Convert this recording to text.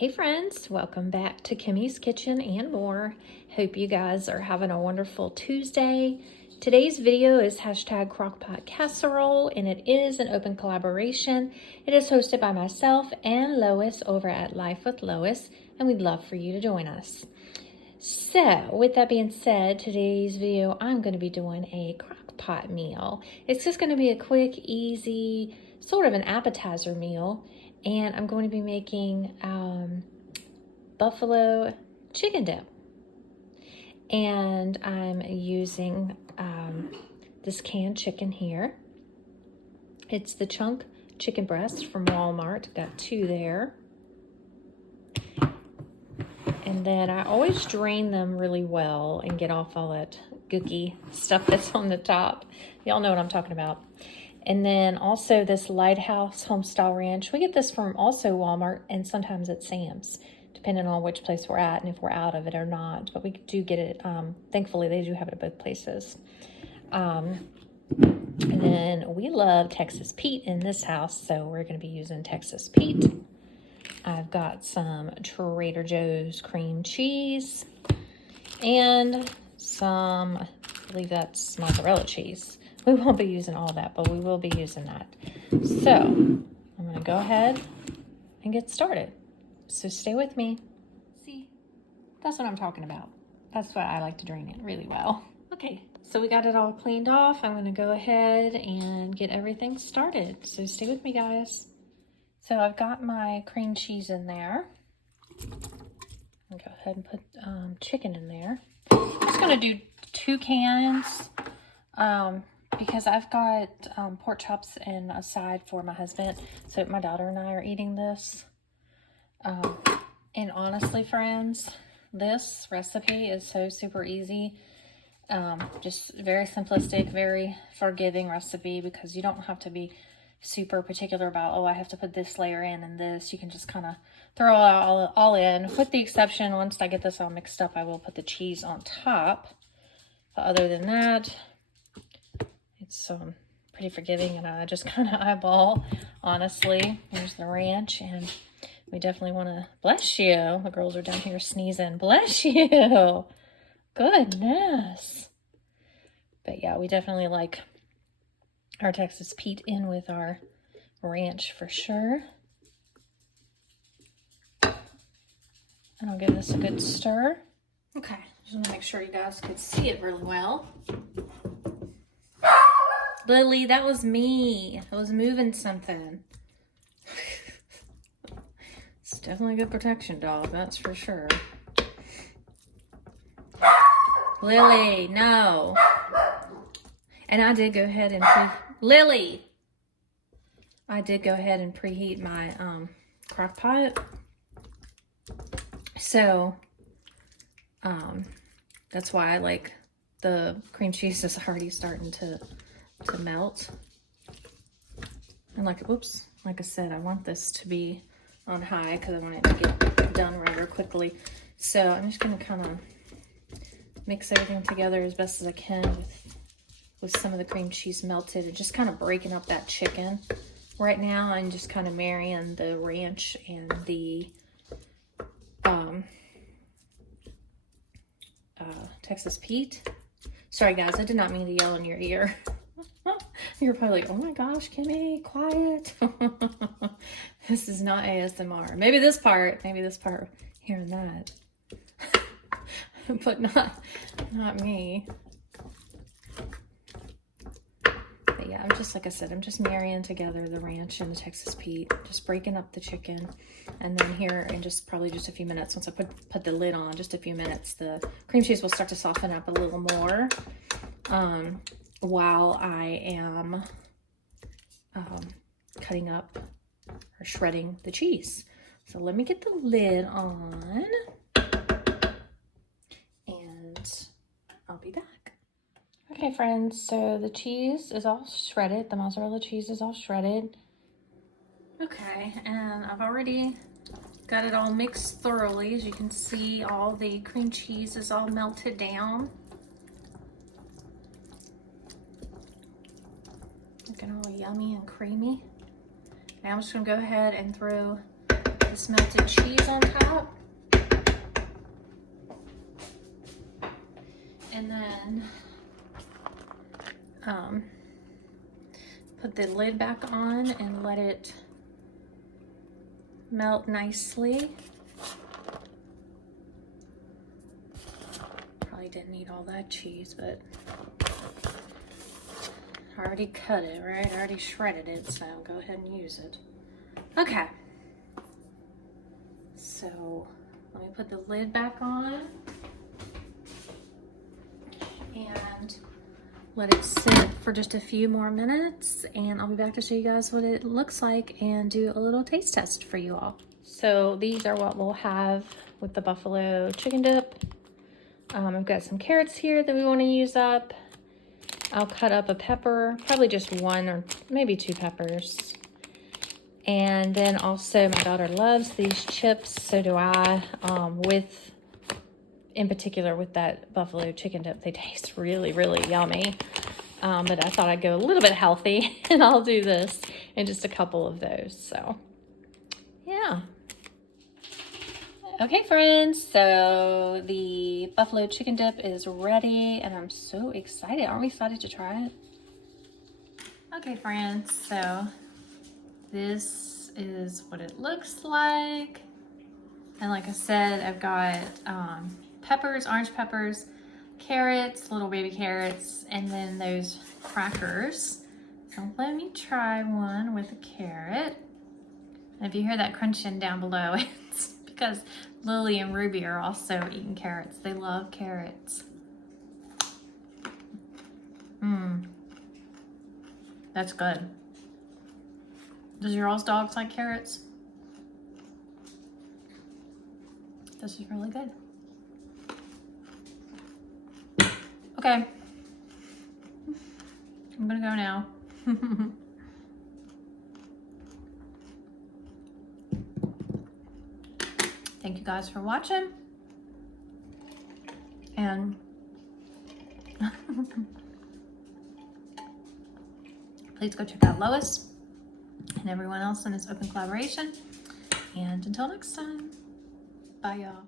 Hey friends, welcome back to Kimmy's Kitchen and more. Hope you guys are having a wonderful Tuesday. Today's video is hashtag crockpot casserole, and it is an open collaboration. It is hosted by myself and Lois over at Life with Lois, and we'd love for you to join us. So with that being said, today's video, I'm going to be doing a crockpot meal. It's just going to be a quick, easy, sort of an appetizer meal. And I'm going to be making buffalo chicken dip. And I'm using this canned chicken here. It's the chunk chicken breast from Walmart. Got 2 there. And then I always drain them really well and get off all that gooky stuff that's on the top. Y'all know what I'm talking about. And then also this Lighthouse Homestyle Ranch. We get this from also Walmart and sometimes at Sam's, depending on which place we're at and if we're out of it or not. But we do get it, thankfully they do have it at both places. And then we love Texas Pete in this house, so we're going to be using Texas Pete. I've got some Trader Joe's cream cheese and some, I believe that's mozzarella cheese. We won't be using all that, but we will be using that. So I'm going to go ahead and get started. So stay with me. See, that's what I'm talking about. That's why I like to drain it really well. Okay, so we got it all cleaned off. I'm going to go ahead and get everything started. So stay with me, guys. So I've got my cream cheese in there. I'll go ahead and put chicken in there. I'm just going to do 2 cans. Because I've got pork chops and a side for my husband. So my daughter and I are eating this. And honestly, friends, this recipe is so super easy. Just very simplistic, very forgiving recipe because you don't have to be super particular about, oh, I have to put this layer in and this. You can just kind of throw it all in. With the exception, once I get this all mixed up, I will put the cheese on top. But other than that, it's pretty forgiving, and I just kind of eyeball, honestly. There's the ranch, and we definitely want to, bless you. The girls are down here sneezing. Bless you. Goodness. But yeah, we definitely like our Texas Pete in with our ranch for sure. And I'll give this a good stir. Okay, just want to make sure you guys could see it really well. Lily, that was me. I was moving something. It's definitely a good protection dog, that's for sure. Lily, no. And I did go ahead and Lily! I did go ahead and preheat my crock pot. So, that's why I like the cream cheese is already starting to melt. And like I said, I want this to be on high because I want it to get done rather quickly. So I'm just going to kind of mix everything together as best as I can with some of the cream cheese melted and just kind of breaking up that chicken. Right now I'm just kind of marrying the ranch and the Texas Pete. Sorry guys, I did not mean to yell in your ear. You're probably like, oh my gosh, Kimmy, quiet. This is not ASMR. Maybe this part, hearing that. But not me. But yeah, I'm just, like I said, I'm just marrying together the ranch and the Texas Pete, just breaking up the chicken. And then here in probably just a few minutes, once I put the lid on, just a few minutes, the cream cheese will start to soften up a little more. While I am cutting up or shredding the cheese. So let me get the lid on and I'll be back. Okay friends, so the cheese is all shredded. The mozzarella cheese is all shredded. Okay, and I've already got it all mixed thoroughly. As you can see, all the cream cheese is all melted down. Looking all yummy and creamy. Now I'm just gonna go ahead and throw this melted cheese on top. And then put the lid back on and let it melt nicely. Probably didn't need all that cheese, but I already cut it, right? I already shredded it, so go ahead and use it. Okay. So let me put the lid back on and let it sit for just a few more minutes, and I'll be back to show you guys what it looks like and do a little taste test for you all. So these are what we'll have with the buffalo chicken dip. I've got some carrots here that we want to use up. I'll cut up a pepper, probably just one or maybe two peppers. And then also my daughter loves these chips, so do I, in particular with that buffalo chicken dip. They taste really, really yummy. But I thought I'd go a little bit healthy and I'll do this and just a couple of those. So yeah. Okay friends, so the buffalo chicken dip is ready and I'm so excited. Aren't we excited to try it? Okay friends, so this is what it looks like. And like I said, I've got peppers, orange peppers, carrots, little baby carrots, and then those crackers. So let me try one with a carrot. And if you hear that crunching down below, it's because Lily and Ruby are also eating carrots. They love carrots. That's good. Does your all's dogs like carrots? This is really good. Okay. I'm gonna go now. Thank you guys for watching. And please go check out Lois and everyone else in this open collaboration. And until next time, bye y'all.